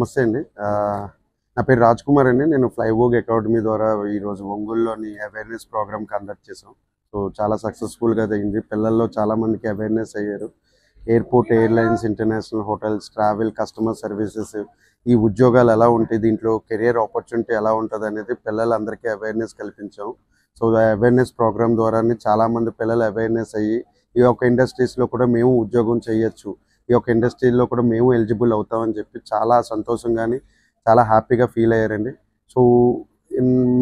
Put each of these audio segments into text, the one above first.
నమస్తే అండి. నా పేరు రాజ్ కుమార్ అండి. నేను ఫ్లైవోగ్ అకాడమీ ద్వారా ఈరోజు ఒంగోలులోని అవేర్నెస్ ప్రోగ్రామ్ కండక్ట్ చేసాం. సో చాలా సక్సెస్ఫుల్గా జరిగింది. పిల్లల్లో చాలామందికి అవేర్నెస్ అయ్యారు. Airport, airlines, international hotels, travel, customer services, ఈ ఉద్యోగాలు ఎలా ఉంటాయి, దీంట్లో కెరియర్ ఆపర్చునిటీ ఎలా ఉంటుంది అనేది పిల్లలందరికీ అవేర్నెస్ కల్పించాం. సో అవేర్నెస్ ప్రోగ్రామ్ ద్వారానే చాలామంది పిల్లలు అవేర్నెస్ అయ్యి ఈ యొక్క ఇండస్ట్రీస్లో కూడా మేము ఉద్యోగం చేయొచ్చు, ఈ యొక్క ఇండస్ట్రీలో కూడా మేము ఎలిజిబుల్ అవుతామని చెప్పి చాలా సంతోషంగాని చాలా హ్యాపీగా ఫీల్ అయ్యారండి. సో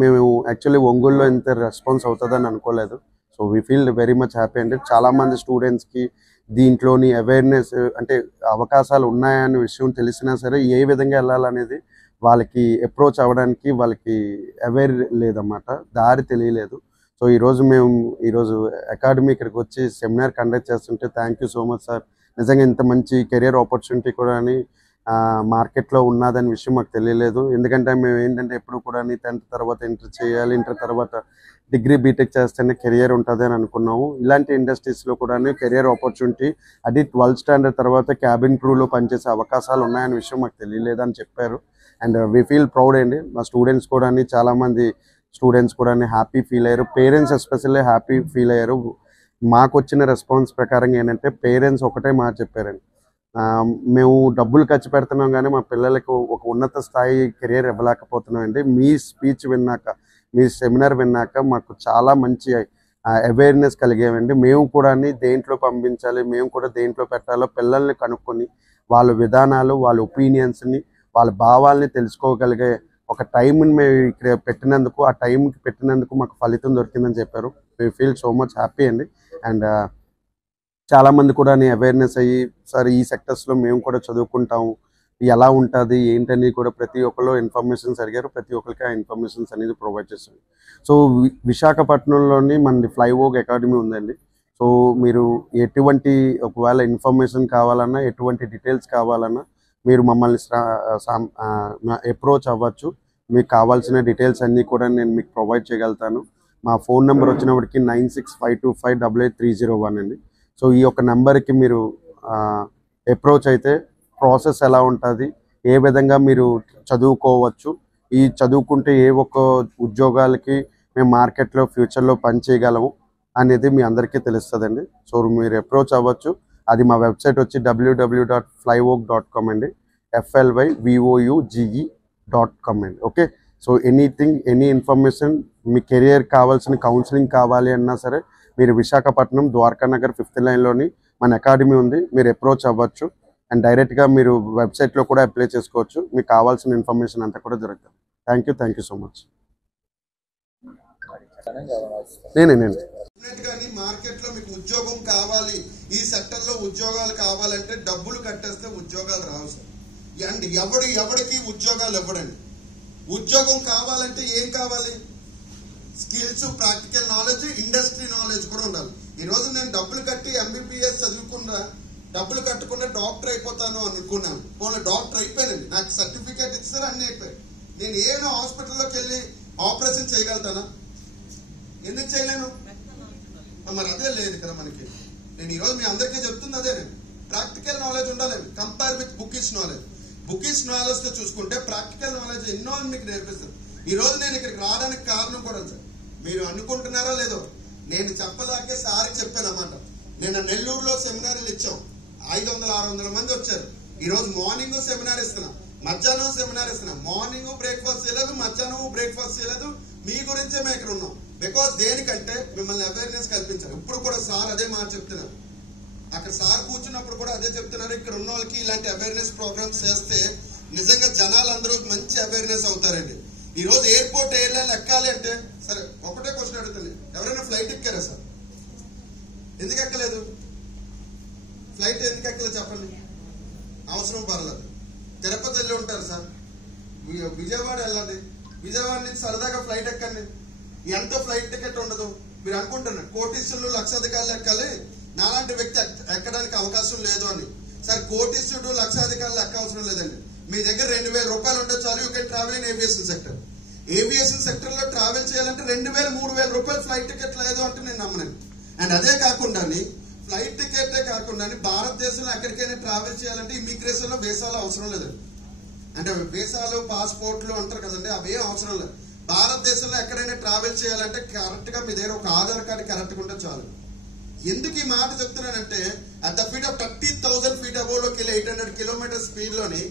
మేము యాక్చువల్లీ ఒంగోలులో ఇంత రెస్పాన్స్ అవుతుందని అనుకోలేదు. So we feel very much happy అండి. చాలామంది స్టూడెంట్స్కి దీంట్లోని అవేర్నెస్ అంటే అవకాశాలు ఉన్నాయనే విషయం తెలిసినా సరే ఏ విధంగా వెళ్ళాలనేది వాళ్ళకి అప్రోచ్ అవ్వడానికి వాళ్ళకి అవేర్ లేదన్నమాట, దారి తెలియలేదు. సో ఈరోజు అకాడమీ ఇక్కడికి వచ్చి సెమినార్ కండక్ట్ చేస్తుంటే thank you so much sir. నిజంగా ఇంత మంచి కెరియర్ ఆపర్చునిటీ కూడా మార్కెట్లో ఉన్నదని విషయం మాకు తెలియలేదు. ఎందుకంటే మేము ఏంటంటే ఎప్పుడు కూడా 10th తర్వాత ఇంటర్ చేయాలి, ఇంటర్ తర్వాత డిగ్రీ బీటెక్ చేస్తేనే కెరియర్ ఉంటుంది అని అనుకున్నాము. ఇలాంటి ఇండస్ట్రీస్లో కూడా కెరియర్ ఆపర్చునిటీ అది 12th స్టాండర్డ్ తర్వాత క్యాబిన్ క్రూలో పనిచేసే అవకాశాలు ఉన్నాయనే విషయం మాకు తెలియలేదని చెప్పారు. అండ్ వీ ఫీల్ ప్రౌడ్ అండి. మా స్టూడెంట్స్ కూడా చాలామంది స్టూడెంట్స్ కూడా హ్యాపీ ఫీల్ అయ్యారు. పేరెంట్స్ ఎస్పెషల్లీ హ్యాపీ ఫీల్ అయ్యారు. మాకు వచ్చిన రెస్పాన్స్ ప్రకారం ఏంటంటే పేరెంట్స్ ఒకటే మాట చెప్పారండి, మేము డబ్బులు ఖర్చు పెడుతున్నాం కానీ మా పిల్లలకు ఒక ఉన్నత స్థాయి కెరియర్ ఇవ్వలేకపోతున్నాం అండి. మీ స్పీచ్ విన్నాక, మీ సెమినార్ విన్నాక మాకు చాలా మంచి అవేర్నెస్ కలిగేవండి. మేము కూడా దేంట్లో పంపించాలి, మేము కూడా దేంట్లో పెట్టాలో పిల్లల్ని కనుక్కొని వాళ్ళ విధానాలు, వాళ్ళ ఒపీనియన్స్ని, వాళ్ళ భావాల్ని తెలుసుకోగలిగే ఒక టైంని మేము ఇక్కడ పెట్టినందుకు, ఆ టైంకి పెట్టినందుకు మాకు ఫలితం దొరికిందని చెప్పారు. We feel so much happy అండి. అండ్ చాలామంది కూడా అవేర్నెస్ అయ్యి సార్ ఈ సెక్టర్స్లో మేము కూడా చదువుకుంటాము, ఎలా ఉంటుంది ఏంటని కూడా ప్రతి ఒక్కరు ఇన్ఫర్మేషన్స్ అడిగారు. ప్రతి ఒక్కరికి ఆ ఇన్ఫర్మేషన్స్ అనేది ప్రొవైడ్ చేస్తాం. సో విశాఖపట్నంలోని మనది ఫ్లైవోగ్ అకాడమీ ఉందండి. సో మీరు ఎటువంటి ఒకవేళ ఇన్ఫర్మేషన్ కావాలన్నా, ఎటువంటి డీటెయిల్స్ కావాలన్నా మీరు మమ్మల్ని అప్రోచ్ అవ్వచ్చు. మీకు కావాల్సిన డీటెయిల్స్ అన్నీ కూడా నేను మీకు ప్రొవైడ్ చేయగలుగుతాను. మా ఫోన్ నెంబర్ వచ్చినప్పటికి 9652583001 అండి. సో ఈ యొక్క నెంబర్కి మీరు అప్రోచ్ అయితే ప్రాసెస్ ఎలా ఉంటుంది, ఏ విధంగా మీరు చదువుకోవచ్చు, ఈ చదువుకుంటే ఏ ఒక్క ఉద్యోగాలకి మేము మార్కెట్లో ఫ్యూచర్లో పని చేయగలము అనేది మీ అందరికీ తెలుస్తుందండి. సో మీరు అప్రోచ్ అవ్వచ్చు. అది మా వెబ్సైట్ వచ్చి www.flyvogue.com అండి, FLYVOUGE.com అండి. ఓకే. సో ఎనీ ఇన్ఫర్మేషన్, మీ కెరియర్ కావాల్సిన కౌన్సిలింగ్ కావాలి అన్నా సరే మీరు విశాఖపట్నం ద్వారకా నగర్ 5th లైన్లోని మన అకాడమీ ఉంది, మీరు అప్రోచ్ అవ్వచ్చు. అండ్ డైరెక్ట్గా మీరు వెబ్సైట్లో కూడా అప్లై చేసుకోవచ్చు. మీకు కావాల్సిన ఇన్ఫర్మేషన్ అంతా కూడా దొరుకుతుంది. Thank you so much. నేనేనండి. మార్కెట్లో మీకు ఉద్యోగం కావాలి, ఈ సెక్టర్లో ఉద్యోగాలు కావాలంటే డబ్బులు కట్టేస్తే ఉద్యోగాలు రావు సార్. అండ్ ఎవడికి ఉద్యోగాలు ఇవ్వడండి. ఉద్యోగం కావాలంటే ఏం కావాలి? Skills, practical knowledge, industry knowledge కూడా ఉండాలి. ఈరోజు నేను డబ్బులు కట్టి MBBS చదువుకుండా, డబ్బులు కట్టకుండా డాక్టర్ అయిపోతాను అనుకున్నాను. పోనీ డాక్టర్ అయిపోయానండి, నాకు సర్టిఫికేట్ ఇచ్చారు, అన్నీ అయిపోయాయి. నేను ఏమైనా హాస్పిటల్లోకి వెళ్ళి ఆపరేషన్ చేయగలుగుతానా? ఎందుకు చేయలేను? మరి అదే లేదు కదా మనకి. నేను ఈరోజు మీ అందరికీ చెప్తుంది అదే, ప్రాక్టికల్ నాలెడ్జ్ ఉండాలి. Compare with bookish knowledge. Bookish knowledge తో చూసుకుంటే ప్రాక్టికల్ నాలెడ్జ్ ఎన్నో మీకు నేర్పిస్తారు. ఈ రోజు నేను ఇక్కడికి రావడానికి కారణం కూడా సార్, మీరు అనుకుంటున్నారో లేదో, నేను చెప్పలేకే సార్కి చెప్పాను అన్నమాట. నేను నెల్లూరులో సెమినార్లు ఇచ్చాం, 500-600 మంది వచ్చారు. ఈ రోజు మార్నింగ్ సెమినార్ ఇస్తున్నా, మధ్యాహ్నం సెమినార్ ఇస్తున్నా. మార్నింగ్ బ్రేక్ఫాస్ట్ చేయలేదు, మధ్యాహ్నం బ్రేక్ఫాస్ట్ చేయలేదు. మీ గురించే మేము ఇక్కడ ఉన్నాం. బికాస్ దేనికంటే మిమ్మల్ని అవేర్నెస్ కల్పించారు. ఇప్పుడు కూడా సార్ అదే మాట చెప్తున్నారు. అక్కడ సార్ కూర్చున్నప్పుడు కూడా అదే చెప్తున్నారు. ఇక్కడ ఉన్న వాళ్ళకి ఇలాంటి అవేర్నెస్ ప్రోగ్రామ్స్ చేస్తే నిజంగా జనాలు అందరూ మంచి అవేర్నెస్ అవుతారండి. ఈ రోజు ఎయిర్పోర్ట్, ఎయిర్లైన్ ఎక్కాలి అంటే సరే ఒకటే క్వశ్చన్ అడుగుతుంది, ఎవరైనా ఫ్లైట్ ఎక్కారా సార్? ఎందుకు ఎక్కలేదు? ఫ్లైట్ ఎందుకు ఎక్కలేదు చెప్పండి? అవసరం పర్లేదు. తిరుపతి వెళ్ళి ఉంటారు సార్, విజయవాడ వెళ్ళండి, విజయవాడ నుంచి సరదాగా ఫ్లైట్ ఎక్కండి. ఎంత ఫ్లైట్ టికెట్ ఉండదు. మీరు అనుకుంటున్నారు కోటీశ్వరులు, లక్షాధికారులు ఎక్కాలి, నాలాంటి వ్యక్తి ఎక్కడానికి అవకాశం లేదు అని. సార్ కోటీశ్వరుడు, లక్షాధికారులు ఎక్క అవసరం లేదండి. మీ దగ్గర 2000 రూపాయలు ఉంటే చాలు, you can travel in aviation sector. Aviation sector లో ట్రావెల్ చేయాలంటే 2000-3000 రూపాయలు ఫ్లైట్ టికెట్ లేదు అంటే నేను నమ్మను. అండ్ అదే కాకుండా ఫ్లైట్ టికెటే కాకుండా భారతదేశంలో ఎక్కడికైనా ట్రావెల్ చేయాలంటే ఇమిగ్రేషన్ లో వీసాలు అవసరం లేదండి. అంటే వీసాలు పాస్పోర్ట్లు అంటారు కదండి, అవేం అవసరం లేదు. భారతదేశంలో ఎక్కడైనా ట్రావెల్ చేయాలంటే కరెక్ట్ గా మీ దగ్గర ఒక ఆధార్ కార్డు కరెక్ట్గా ఉంటే చాలు. ఎందుకు ఈ మాట చెప్తున్నానంటే at the feet of 30,000 feet అబోవ్లోకి వెళ్ళి 800 kilometers స్పీడ్ లోని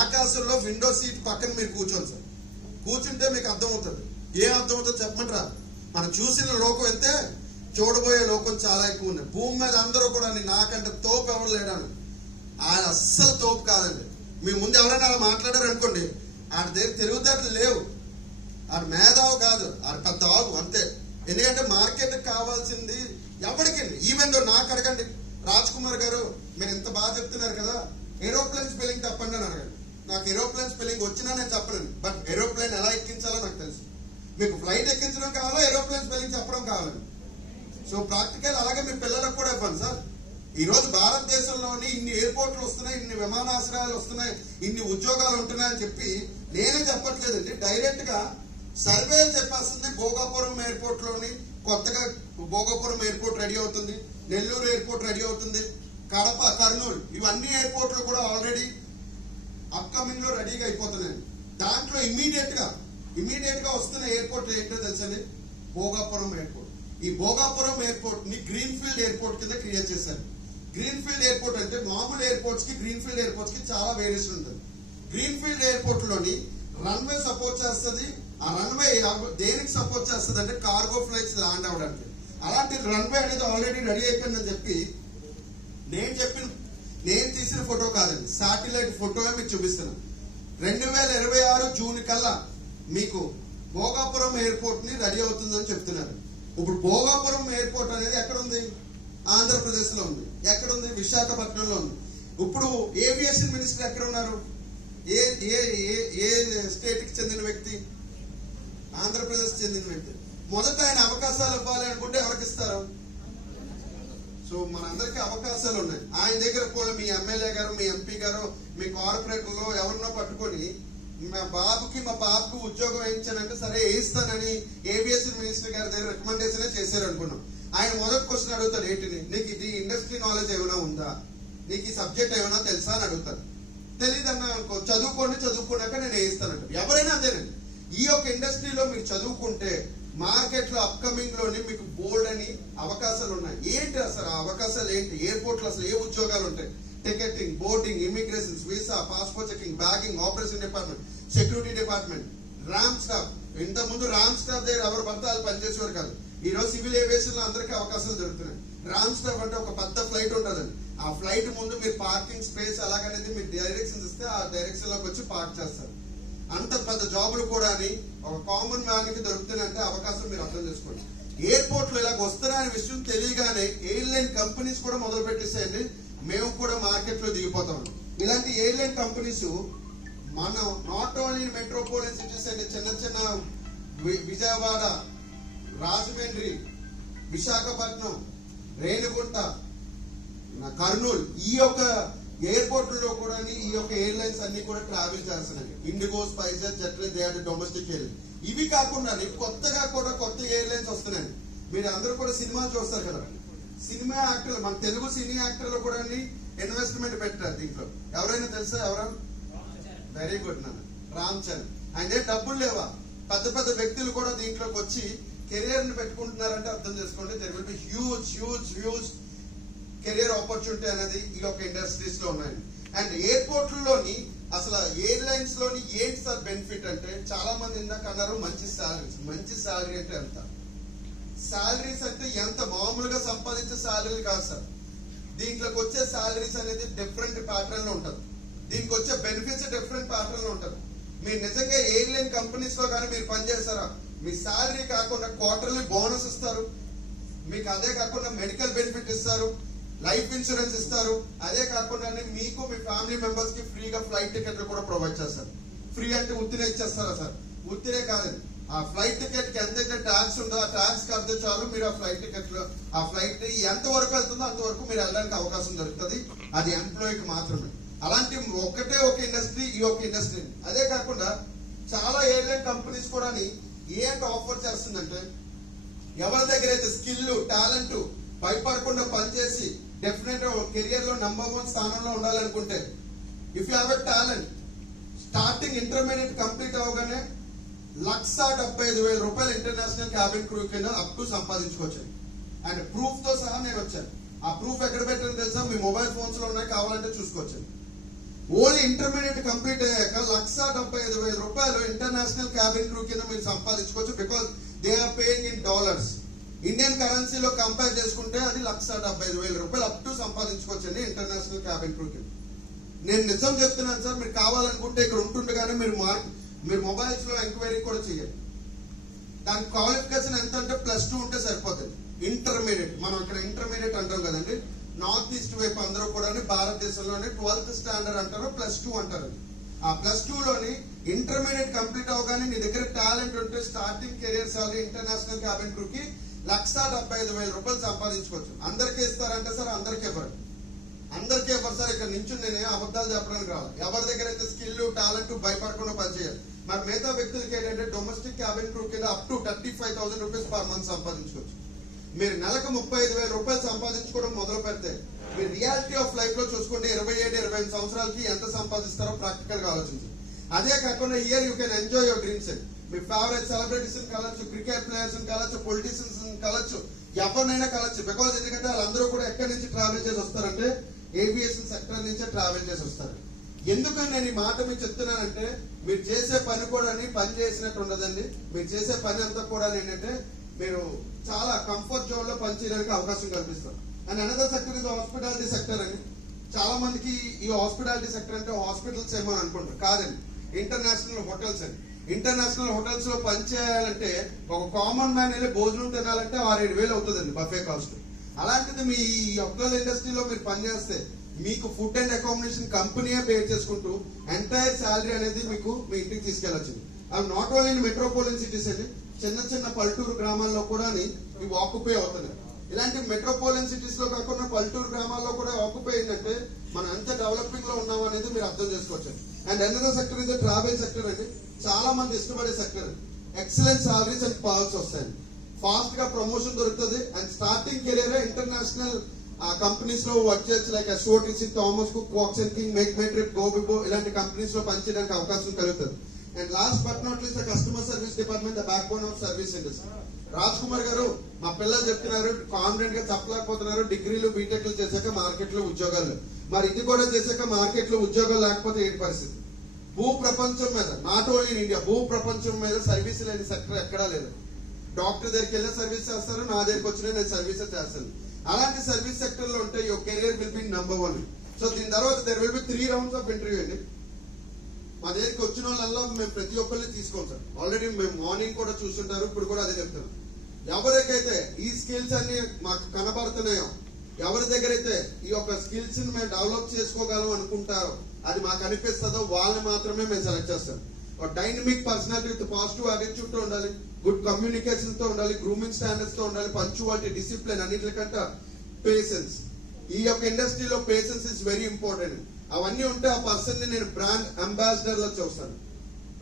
ఆకాశంలో విండో సీట్ పక్కన మీరు కూర్చోండి సార్. కూర్చుంటే మీకు అర్థమవుతుంది. ఏం అర్థమవుతుంది చెప్పమంటారా? మనం చూసిన లోకం అయితే చూడబోయే లోకం చాలా ఎక్కువ ఉంది. భూమి మీద అందరూ కూడా నాకంటే తోపు ఎవరు లేడాను, ఆయన అస్సలు తోపు కాదండి. మీ ముందు ఎవరైనా అలా మాట్లాడారు అనుకోండి, ఆడ దగ్గర తిరుగుతాట్లు లేవు, ఆడ మేధావు కాదు, ఆడ పెద్ద ఆగు అంతే. ఎందుకంటే మార్కెట్ కావాల్సింది ఎవరికి, ఈవెన్ నాకు అడగండి, రాజ్ కుమార్ గారు మీరు ఇంత బాగా చెప్తున్నారు కదా, ఏరోప్లేన్ స్పెల్లింగ్ చెప్పండి అని అడగండి. నాకు ఏరోప్లేన్ స్పెల్లింగ్ వచ్చినా నేను చెప్పలేను, బట్ ఏరోప్లేన్ ఎలా ఎక్కించాలో నాకు తెలుసు. మీకు ఫ్లైట్ ఎక్కించడం కావాలో ఏరోప్లేన్ స్పెల్లింగ్ చెప్పడం కావాలి. సో ప్రాక్టికల్ అలాగే మీ పిల్లలకు కూడా ఇవ్వండి సార్. ఈ రోజు భారతదేశంలోని ఇన్ని ఎయిర్పోర్ట్లు వస్తున్నాయి, ఇన్ని విమానాశ్రయాలు వస్తున్నాయి, ఇన్ని ఉద్యోగాలు ఉంటున్నాయని చెప్పి నేనే చెప్పట్లేదండి, డైరెక్ట్ గా సర్వేలు చెప్పేస్తుంది. భోగాపురం ఎయిర్పోర్ట్ లోని కొత్తగా భోగాపురం ఎయిర్పోర్ట్ రెడీ అవుతుంది, నెల్లూరు ఎయిర్పోర్ట్ రెడీ అవుతుంది, కడప, కర్నూలు ఇవన్నీ ఎయిర్పోర్ట్లు కూడా ఆల్రెడీ అప్కమింగ్ లో రెడీగా అయిపోతున్నాయి. దాంట్లో ఇమీడియట్ గా వస్తున్న ఎయిర్పోర్ట్ ఏంటో తెలుసండి, భోగాపురం ఎయిర్పోర్ట్. ఈ భోగాపురం ఎయిర్పోర్ట్ ని గ్రీన్ ఫీల్డ్ ఎయిర్పోర్ట్ కింద క్రియేట్ చేశారు. గ్రీన్ ఫీల్డ్ ఎయిర్పోర్ట్ అంటే మామూలు ఎయిర్పోర్ట్స్ కి గ్రీన్ ఫీల్డ్ ఎయిర్పోర్ట్స్ కి చాలా వేరియేషన్ ఉంటుంది. గ్రీన్ ఫీల్డ్ ఎయిర్పోర్ట్ లోని రన్వే సపోర్ట్ చేస్తుంది. ఆ రన్వే దేనికి సపోర్ట్ చేస్తుంది అంటే కార్గో ఫ్లైట్స్ ల్యాండ్ అవడానికి. అలాంటి రన్వే అనేది ఆల్రెడీ రెడీ అయిపోయిందని చెప్పి నేను తీసిన ఫోటో కాదండి, శాటిలైట్ ఫోటో మీకు చూపిస్తున్నాను. 2026 జూన్ కల్లా మీకు భోగాపురం ఎయిర్పోర్ట్ ని రెడీ అవుతుందని చెప్తున్నారు. ఇప్పుడు భోగాపురం ఎయిర్పోర్ట్ అనేది ఎక్కడ ఉంది? ఆంధ్రప్రదేశ్ లో ఉంది. ఎక్కడ ఉంది? విశాఖపట్నంలో ఉంది. ఇప్పుడు ఏవియేషన్ మినిస్టర్ ఎక్కడ ఉన్నారు? ఏ ఏ ఏ స్టేట్ కి చెందిన వ్యక్తి? ఆంధ్రప్రదేశ్ చెందిన వ్యక్తి. మొదట ఆయన అవకాశాలు ఇవ్వాలి అనుకుంటే ఎవరికి ఇస్తారు? సో మనందరికీ అవకాశాలు ఉన్నాయి. ఆయన దగ్గర కూడా మీ ఎమ్మెల్యే గారు, మీ ఎంపీ గారు, మీ కార్పొరేటర్లో ఎవరినో పట్టుకొని మా బాబుకు ఉద్యోగం వేయించానంటే సరే వేయిస్తానని ఏవియేషన్ మినిస్టర్ గారి దగ్గర రికమెండేషన్ చేశారు అనుకున్నాం. ఆయన మొదటి క్వశ్చన్ అడుగుతాడు, ఏంటిని నీకు ఇది ఇండస్ట్రీ నాలెడ్జ్ ఏమైనా ఉందా, నీకు ఈ సబ్జెక్ట్ ఏమైనా తెలుసా అని అడుగుతారు. తెలియదన్నా అనుకో, చదువుకున్నాక నేను వేయిస్తానంట. ఎవరైనా అదేనండి. ఈ యొక్క ఇండస్ట్రీలో మీరు చదువుకుంటే మార్కెట్ లో అప్కమింగ్ లోని మీకు బోల్డ్ అని అవకాశాలు ఉన్నాయి. ఏంటి అసలు ఆ అవకాశాలు ఏంటి? ఎయిర్పోర్ట్ లో అసలు ఏ ఉద్యోగాలు ఉంటాయి? Ticketing, boarding, immigration, visa, passport checking, bagging, operation department, security department, Ram staff. ఇంత ముందు రామ్ స్టాఫ్ దగ్గర ఎవరు పడితే వాళ్ళు పనిచేసేవారు కాదు. ఈ రోజు సివిల్ ఏవియేషన్ లో అందరికీ అవకాశాలు దొరుకుతున్నాయి. రామ్ స్టాఫ్ అంటే ఒక పెద్ద ఫ్లైట్ ఉంటుందండి. ఆ ఫ్లైట్ ముందు మీరు పార్కింగ్ స్పేస్ అలాగనేది మీరు డైరెక్షన్స్ ఇస్తే ఆ డైరెక్షన్ లోకి వచ్చి పార్క్ చేస్తారు. అంత పెద్ద జాబులు కూడా ఒక కామన్ మ్యాన్ కి దొరుకుతున్నాయంటే అవకాశం మీరు అర్థం చేసుకోండి. ఎయిర్పోర్ట్ లో ఇలాగ వస్తున్నాయనే విషయం తెలియగానే ఎయిర్లైన్ కంపెనీస్ కూడా మొదలు పెట్టేసేయండి, మేము కూడా మార్కెట్ లో దిగిపోతాం. ఇలాంటి ఎయిర్లైన్ కంపెనీస్ మనం నాట్ ఓన్లీ మెట్రోపాలిటన్ సిటీస్ అండి, చిన్న విజయవాడ, రాజమండ్రి, విశాఖపట్నం, రేణిగుంట, కర్నూలు ఈ యొక్క ఎయిర్పోర్ట్లో కూడా ఈ యొక్క ఎయిర్లైన్స్ అన్ని కూడా ట్రావెల్ చేస్తున్నాయి. IndiGo, spices, Jetlines, they are domestic airlines. ఇవి కాకుండా కొత్తగా కూడా కొత్త ఎయిర్లైన్స్ వస్తున్నాయి. మీరు అందరూ కూడా సినిమాలు చూస్తారు కదా, సినిమా యాక్టర్లు, మన తెలుగు సినీ యాక్టర్లు కూడా ఇన్వెస్ట్మెంట్ పెట్టారు దీంట్లో. ఎవరైనా తెలుసా? ఎవరైనా? వెరీ గుడ్ నాన్న, రామ్ చరణ్. ఆయన డబ్బులు లేవా? పెద్ద వ్యక్తులు కూడా దీంట్లోకి వచ్చి కెరియర్ ని పెట్టుకుంటున్నారంటే అర్థం చేసుకోండి. There will be huge career opportunity అనేది ఈ యొక్క ఇండస్ట్రీస్ లో ఉన్నాయి. అండ్ ఎయిర్పోర్ట్లలోని అసలు ఎయిర్లైన్స్ లోని ఏంటి సార్ బెనిఫిట్ అంటే, చాలా మంది ఇందాక అన్నారు మంచి శాలరీస్. మంచి శాలరీ అంటే ఎంత? శాలరీస్ అంటే ఎంత మామూలుగా సంపాదించే శాలరీలు కాదు సార్. దీంట్లోకి వచ్చే శాలరీస్ అనేది డిఫరెంట్ ప్యాటర్న్ లో ఉంటుంది. దీనికి వచ్చే బెనిఫిట్స్ డిఫరెంట్ ప్యాటర్న్ లో ఉంటుంది. మీరు నిజంగా ఎయిర్లైన్ కంపెనీస్ లో కానీ మీరు పనిచేస్తారా, మీ శాలరీ కాకుండా క్వార్టర్లీ బోనస్ ఇస్తారు, మీకు అదే కాకుండా మెడికల్ బెనిఫిట్ ఇస్తారు, లైఫ్ ఇన్సూరెన్స్ ఇస్తారు, అదే కాకుండా మీకు మీ ఫ్యామిలీ మెంబర్స్ కి ఫ్రీగా ఫ్లైట్ టికెట్లు కూడా ప్రొవైడ్ చేస్తారు. ఫ్రీ అంటే ఉత్తినే ఇచ్చేస్తారా సార్? ఉత్తినే కాదండి. ఆ ఫ్లైట్ టికెట్ కి ఎంతైతే ట్యాక్స్ ఉందో ఆ ట్యాక్స్ కడితే చాలు, మీరు ఆ ఫ్లైట్ టికెట్ లో ఆ ఫ్లైట్ ఎంత వరకు వెళ్తుందో అంతవరకు మీరు వెళ్ళడానికి అవకాశం దొరుకుతుంది. అది ఎంప్లాయీకి మాత్రమే. అలాంటి ఒకటే ఒక ఇండస్ట్రీ ఈ యొక్క ఇండస్ట్రీ. అదే కాకుండా చాలా ఎయిర్లైన్ కంపెనీస్ కూడా ఏంటి ఆఫర్ చేస్తుందంటే, ఎవరి దగ్గర అయితే స్కిల్, టాలెంట్, భయపడకుండా పనిచేసి డెఫినెట్ కెరియర్ లో నంబర్ 1 స్థానంలో ఉండాలనుకుంటే, if you have a talent, starting intermediate complete అవగానే 1,75,000 రూపాయలు ఇంటర్నేషనల్ క్యాబిన్ క్రూ కింద అప్ టు సంపాదించుకోవచ్చు. అండ్ ప్రూఫ్ తో సహా నేను వచ్చాను. ఆ ప్రూఫ్ ఎక్కడ పెట్టాను తెలుసా? మీ మొబైల్ ఫోన్స్ లో ఉన్నాయి, కావాలంటే చూసుకోవచ్చు. ఓన్లీ ఇంటర్మీడియట్ కంప్లీట్ అయ్యాక 1,75,000 రూపాయలు ఇంటర్నేషనల్ క్యాబిన్ క్రూ కింద మీరు సంపాదించుకోవచ్చు. Because they are paying in dollars. Indian కరెన్సీలో కంపేర్ చేసుకుంటే అది 1,75,000 రూపాయలు అప్ టు సంపాదించుకోవచ్చు అండి ఇంటర్నేషనల్ క్యాబిన్ క్రూ కింద. నేను నిజం చెప్తున్నాను సార్, మీరు కావాలనుకుంటే ఇక్కడ ఉంటుండగానే మీరు మొబైల్స్ లో ఎంక్వైరీ కూడా చేయాలి. దాని క్వాలిఫికేషన్ ఎంత అంటే +2 ఉంటే సరిపోతుంది. ఇంటర్మీడియట్, మనం ఇక్కడ ఇంటర్మీడియట్ అంటాం కదండి, నార్త్ ఈస్ట్ వైపు అందరూ కూడా భారతదేశంలోనే 12th స్టాండర్డ్ అంటారు, +2 అంటారు. ఆ +2లోని ఇంటర్మీడియట్ కంప్లీట్ అవగానే నీ దగ్గర టాలెంట్ ఉంటే starting career salary international cabin crew కి 1,75,000 రూపాయలు సంపాదించుకోవచ్చు. అందరికీ ఇస్తారంటే సార్ అందరికీ ఇవ్వరు సార్. ఇక్కడ నుంచి నేను అబద్ధాలు చెప్పడానికి రావాలి. ఎవరి దగ్గర అయితే స్కిల్ టాలెంట్ భయపడకుండా పనిచేయాలి. మరి మిగతా వ్యక్తులకి ఏంటంటే డొమెస్టిక్ క్యాబిన్ క్రూ కింద up to 35,000 rupees per month సంపాదించుకోవచ్చు. మీరు నెలకు 35,000 రూపాయలు సంపాదించుకోవడం మొదలు పెడితే మీరు రియాలిటీ ఆఫ్ లైఫ్ లో చూసుకుంటే 27-28 సంవత్సరాలకి ఎంత సంపాదిస్తారో ప్రాక్టికల్ గా ఆలోచించండి. అదే కాకుండా year you can enjoy your dreams. మీ ఫేవరెట్ సెలబ్రిటీస్ కలవచ్చు, క్రికెట్ ప్లేయర్స్ కలవచ్చు, పొలిటీషియన్స్ కలవచ్చు, ఎవరినైనా కలవచ్చు. బికాజ్ ఎందుకంటే వాళ్ళందరూ కూడా ఎక్కడి నుంచి ట్రావెల్ చేసి వస్తారంటే ఏవియేషన్ సెక్టర్ నుంచే ట్రావెల్ చేసి వస్తారు. ఎందుకని నేను ఈ మాట మీకు చెప్తున్నానంటే మీరు చేసే పని కూడా పని చేసినట్టు ఉండదండి. మీరు చేసే పని అంతా కూడా ఏంటంటే మీరు చాలా కంఫర్ట్ జోన్ లో పనిచేయడానికి అవకాశం కల్పిస్తారు. అండ్ అనదర్ సెక్టర్ ఇది హాస్పిటాలిటీ సెక్టర్ అండి. చాలా మందికి ఈ హాస్పిటాలిటీ సెక్టర్ అంటే హాస్పిటల్స్ ఏమో అనుకుంటారు, కాదండి. ఇంటర్నేషనల్ హోటల్స్ అండి. ఇంటర్నేషనల్ హోటల్స్ లో పనిచేయాలంటే ఒక కామన్ మ్యాన్ వెళ్ళి భోజనం తినాలంటే 6-7 అవుతుందండి బఫే కాస్ట్. అలాంటిది మీ హోటల్ ఇండస్ట్రీలో మీరు పనిచేస్తే మీకు ఫుడ్ అండ్ అకామిడేషన్ కంపెనీయే పే చేసుకుంటూ ఎంటైర్ శాలరీ అనేది మీకు మీ ఇంటికి తీసుకెళ్లొచ్చు. అవి not only in metropolitan cities అండి, చిన్న పల్లెటూరు గ్రామాల్లో కూడా ఇవి ఆక్యుపై అవుతున్నాయి. ఇలాంటి మెట్రోపాలిటన్ సిటీస్ లో కాకుండా పల్లెటూరు గ్రామాల్లో కూడా ఆక్యుపై ఏంటంటే మనం ఎంత డెవలపింగ్ లో ఉన్నాం అనేది మీరు అర్థం చేసుకోవచ్చు. And another sector is travel sector అండి. చాలా మంది ఇష్టపడే sector. Excellent salaries and perks వస్తాయండి. ఫాస్ట్ గా ప్రమోషన్ దొరుకుతుంది. And starting career international companies లో వర్క్ చేయొచ్చు. Like SOTC, Thomas Cook, Cox and Kings, MakeMyTrip, Goibibo ఇలాంటి కంపెనీస్ లో పనిచేయడానికి అవకాశం కలుగుతుంది. And last but not least customer service department, the backbone of service industry. Raj Kumar గారు, మా పిల్లలు చెప్తున్నారు కాన్ఫిడెంట్ గా చెప్పలేకపోతున్నారు, డిగ్రీలు బీటెక్లు చేశాక మార్కెట్ లో ఉద్యోగాలు. మరి ఇది కూడా చేశాక మార్కెట్ లో ఉద్యోగాలు లేకపోతే ఏంటి పరిస్థితి? భూ ప్రపంచం మీద, నాట్ ఓన్లీ ఇన్ ఇండియా, భూ ప్రపంచం మీద సర్వీస్ లేని సెక్టర్ ఎక్కడా లేదు. డాక్టర్ దగ్గరికి వెళ్ళి సర్వీస్ చేస్తారు, నా దగ్గరికి వచ్చినా నేను సర్వీస్ చేస్తాను. అలాంటి సర్వీస్ సెక్టర్ లో ఉంటే your career will be number 1. So దీని తర్వాత there will be 3 rounds of interview అండి. మా దగ్గరికి వచ్చిన వాళ్ళల్లో మేము ప్రతి ఒక్కరిని తీసుకోం సార్. ఆల్రెడీ మేము మార్నింగ్ కూడా చూస్తుంటారు, ఇప్పుడు కూడా అదే చెప్తాను. ఎవరికైతే ఈ స్కిల్స్ అన్ని మాకు కనబడుతున్నాయో, ఎవరి దగ్గర అయితే ఈ యొక్క స్కిల్స్ ని మేము డెవలప్ చేసుకోగలం అనుకుంటారో, అది మాకు అనిపిస్తుందో వాళ్ళని మాత్రమే మేము సెలెక్ట్ చేస్తాం. Dynamic personality with positive attitude తో ఉండాలి, గుడ్ కమ్యూనికేషన్ తో ఉండాలి, గ్రూమింగ్ స్టాండర్డ్స్ తో ఉండాలి, పంక్చువాలిటీ, డిసిప్లిన్, అన్నిటికంటే పేషెన్స్. ఈ యొక్క ఇండస్ట్రీలో పేషెన్స్ ఇస్ వెరీ ఇంపార్టెంట్. అవన్నీ ఉంటే ఆ పర్సన్ ని నేను బ్రాండ్ అంబాసిడర్ లో చూస్తాను.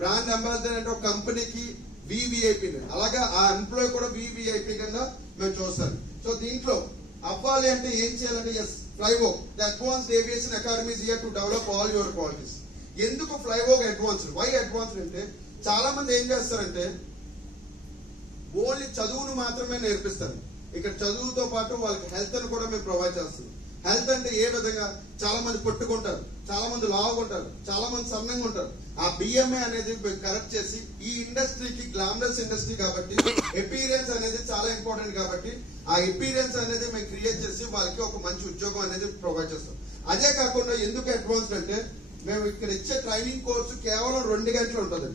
బ్రాండ్ అంబాసిడర్ అంటే ఒక కంపెనీకి వివిఐపి, అలాగా ఆ ఎంప్లాయ్ కూడా వివిఐపి కింద మేము చూస్తాను. సో దీంట్లో అవ్వాలి అంటే ఏం చేయాలంటే FlyVogue, the advanced aviation academy is here to develop all your qualities. ఎందుకు ఫ్లైవోగ్ అడ్వాన్స్డ్? వై అడ్వాన్స్డ్ అంటే చాలా మంది ఏం చేస్తారంటే ఓన్లీ చదువును మాత్రమే నేర్పిస్తారు. ఇక్కడ చదువుతో పాటు వాళ్ళకి హెల్త్ అని కూడా మేము ప్రొవైడ్ చేస్తాం. హెల్త్ అంటే ఏ విధంగా? చాలా మంది పట్టుకుంటారు, చాలా మంది లావుకుంటారు, చాలా మంది సన్నంగా ఉంటారు. ఆ బిఎంఏ అనేది కరెక్ట్ చేసి, ఈ ఇండస్ట్రీకి గ్లామరస్ ఇండస్ట్రీ కాబట్టి ఎపీరియన్స్ అనేది చాలా ఇంపార్టెంట్ కాబట్టి ఆ ఎపీరియన్స్ అనేది మేము క్రియేట్ చేసి వాళ్ళకి ఒక మంచి ఉద్యోగం అనేది ప్రొవైడ్ చేస్తాం. అదే కాకుండా ఎందుకు అడ్వాన్స్డ్ అంటే మేము ఇక్కడ ఇచ్చే ట్రైనింగ్ కోర్సు కేవలం 2 గంటలు ఉంటుంది.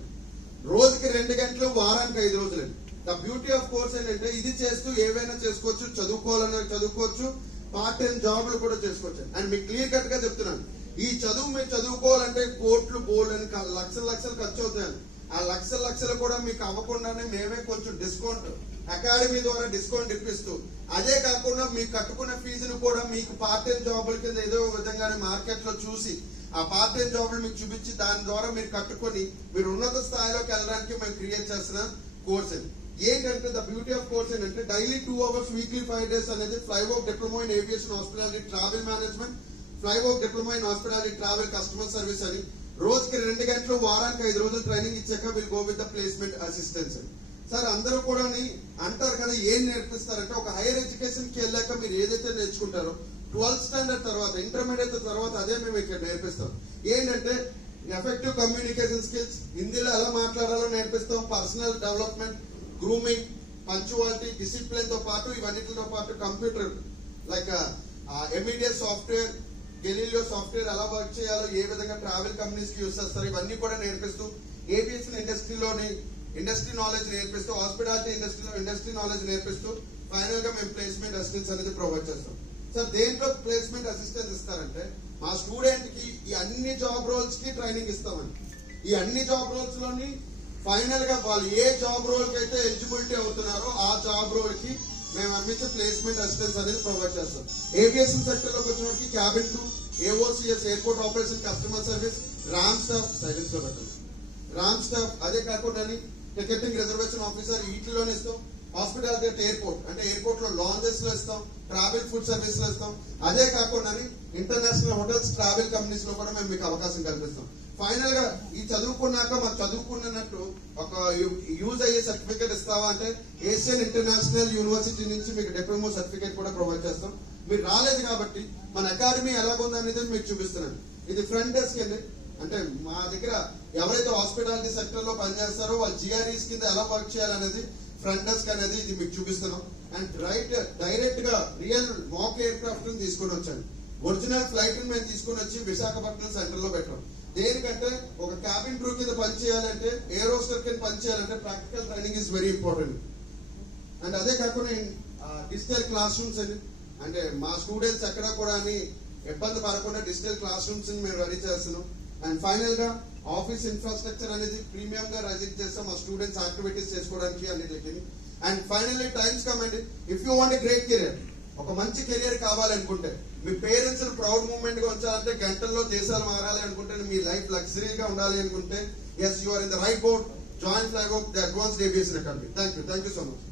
రోజుకి 2 గంటలు, వారానికి 5 రోజులు. ద బ్యూటీ ఆఫ్ కోర్స్ ఏంటంటే ఇది చేస్తూ ఏవైనా చేసుకోవచ్చు, చదువుకోవాలన్నా చదువుకోవచ్చు, పార్ట్ టైం జాబ్లు కూడా చేసుకోవచ్చు. అండ్ మీకు క్లియర్ కట్ గా చెప్తున్నాను, ఈ చదువు మీరు చదువుకోవాలంటే కోట్లు బోల్డ్ అని లక్షలు ఖర్చు అవుతాయని. ఆ లక్షలు కూడా మీకు అవ్వకుండానే మేమే కొంచెం డిస్కౌంట్ అకాడమీ ద్వారా డిస్కౌంట్ ఇప్పిస్తూ, అదే కాకుండా మీకు కట్టుకున్న ఫీజును కూడా మీకు పార్ట్ టైం జాబుల కింద ఏదో విధంగానే మార్కెట్ లో చూసి ఆ పార్ట్ టైం జాబులు మీకు చూపించి దాని ద్వారా మీరు కట్టుకొని మీరు ఉన్నత స్థాయిలోకి వెళ్ళడానికి మేము క్రియేట్ చేసిన కోర్స్ ఇది. ఏంటంటే ద బ్యూటీ ఆఫ్ కోర్స్ ఏంటంటే డైలీ 2 hours, వీక్లీ 5 days అనేది FlyVogue diploma in aviation hospitality travel management, FlyVogue diploma in hospitality travel customer service అని రోజుకి 2 గంటలు వారానికి 5 రోజులు ట్రైనింగ్ ఇచ్చాక will go with the placement assistance. Sir అందరూ కూడా అంటారు కదా ఏం నేర్పిస్తారంటే, ఒక హైయర్ ఎడ్యుకేషన్ కి వెళ్ళాక మీరు ఏదైతే నేర్చుకుంటారో 12th స్టాండర్డ్ తర్వాత, ఇంటర్మీడియట్ తర్వాత అదే మేము ఇక్కడ నేర్పిస్తాం. ఏంటంటే ఎఫెక్టివ్ కమ్యూనికేషన్ స్కిల్స్, హిందీలో ఎలా మాట్లాడాలో నేర్పిస్తాం, personal development, grooming, punctuality, discipline తో పాటు ఇవన్నిటితో పాటు computer like MEDS software, Galileo software ఎలా వర్క్ చేయాలో, ఏ విధంగా ట్రావెల్ కంపెనీస్ కి యూజ్ చేస్తారు, ఇవన్నీ కూడా నేర్పిస్తూ ఏవియేషన్ ఇండస్ట్రీలోని ఇండస్ట్రీ నాలెడ్జ్ నేర్పిస్తూ, హాస్పిటాలిటీ ఇండస్ట్రీలో ఇండస్ట్రీ నాలెడ్జ్ నేర్పిస్తూ ఫైనల్ గా మేము ప్లేస్మెంట్ అసిస్టెన్స్ అనేది ప్రొవైడ్ చేస్తాం. సార్ దేంట్లో ప్లేస్మెంట్ అసిస్టెన్స్ ఇస్తారంటే, మా స్టూడెంట్ కి ఈ అన్ని జాబ్ రోల్స్ కి ట్రైనింగ్ ఇస్తామండి. ఈ అన్ని జాబ్ రోల్స్ లోని ఫైనల్ గా వాళ్ళు ఏ జాబ్ రోల్ కి అయితే ఎలిజిబిలిటీ అవుతున్నారో ఆ జాబ్ రోల్ కి మేము అందించే ప్లేస్మెంట్ అసిస్టెన్స్ అనేది ప్రొవైడ్ చేస్తాం. ఏవియేషన్ సెక్టర్ లోకి వచ్చినప్పటికీ cabin crew, AOCS airport operation, customer service, ramp staff, silence లో పెట్టండి, రామ్ స్టాఫ్, అదే కాకుండా టికెటింగ్ రిజర్వేషన్ ఆఫీసర్ వీటిలోనే ఇస్తాం. హాస్పిటాలిటీ అంటే ఎయిర్పోర్ట్ లో లాంజెస్ లో ఇస్తాం, ట్రావెల్ ఫుడ్ సర్వీస్ లో ఇస్తాం. అదే కాకుండా ఇంటర్నేషనల్ హోటల్స్, ట్రావెల్ కంపెనీస్ లో కూడా మేము మీకు అవకాశం కల్పిస్తాం. ఫైనల్ గా ఈ చదువుకున్నాక మాకు చదువుకున్నట్టు ఒక యూజ్ అయ్యే సర్టిఫికేట్ ఇస్తావా అంటే, ఏషియన్ ఇంటర్నేషనల్ యూనివర్సిటీ నుంచి మీకు డిప్లొమా సర్టిఫికేట్ కూడా ప్రొవైడ్ చేస్తాం. మీరు రాలేదు కాబట్టి మన అకాడమీ ఎలాగుందనేది మీకు చూపిస్తున్నాను. ఇది ఫ్రంట్ డెస్క్ అండి. అంటే మా దగ్గర ఎవరైతే హాస్పిటాలిటీ సెక్టర్ లో పనిచేస్తారో వాళ్ళు జిఆర్ఈస్ కింద ఎలా వర్క్ చేయాలనేది ఫ్రంట్ డెస్క్ అనేది ఇది మీకు చూపిస్తున్నాం. అండ్ డైరెక్ట్ గా రియల్ మాక్ ఎయిర్ క్రాఫ్ట్ తీసుకొని వచ్చాను. ఒరిజినల్ ఫ్లైట్ మేము తీసుకొని వచ్చి విశాఖపట్నం సెంటర్ లో పెట్టాం. దేనికంటే ఒక క్యాబిన్ క్రూ కింద పనిచేయాలంటే, ఎయిర్ హోస్టర్ కింద పనిచేయాలంటే practical training is very important. And అదే కాకుండా డిజిటల్ క్లాస్ రూమ్స్ అండి. అంటే మా స్టూడెంట్స్ ఎక్కడ కూడా ఇబ్బంది పడకుండా డిజిటల్ క్లాస్ రూమ్స్ మేము రెడీ చేస్తున్నాం. అండ్ ఫైనల్ గా ఆఫీస్ ఇన్ఫ్రాస్ట్రక్చర్ అనేది ప్రీమియం గా రెడీ చేస్తాం మా స్టూడెంట్స్ యాక్టివిటీస్ చేసుకోవడానికి అన్నిటికీ. అండ్ ఫైనల్లీ టైమ్స్ కమ్ అండి, if you want a great career, ఒక మంచి కెరియర్ కావాలనుకుంటే, మీ పేరెంట్స్ ప్రౌడ్ మూమెంట్ గా ఉంచాలంటే, గంటల్లో దేశాలు మారాలి అనుకుంటే, మీ లైఫ్ లగ్జరీగా ఉండాలి అనుకుంటే, yes you are in the right board. Join FlyVogue, the advanced aviation academy. Thank you so much.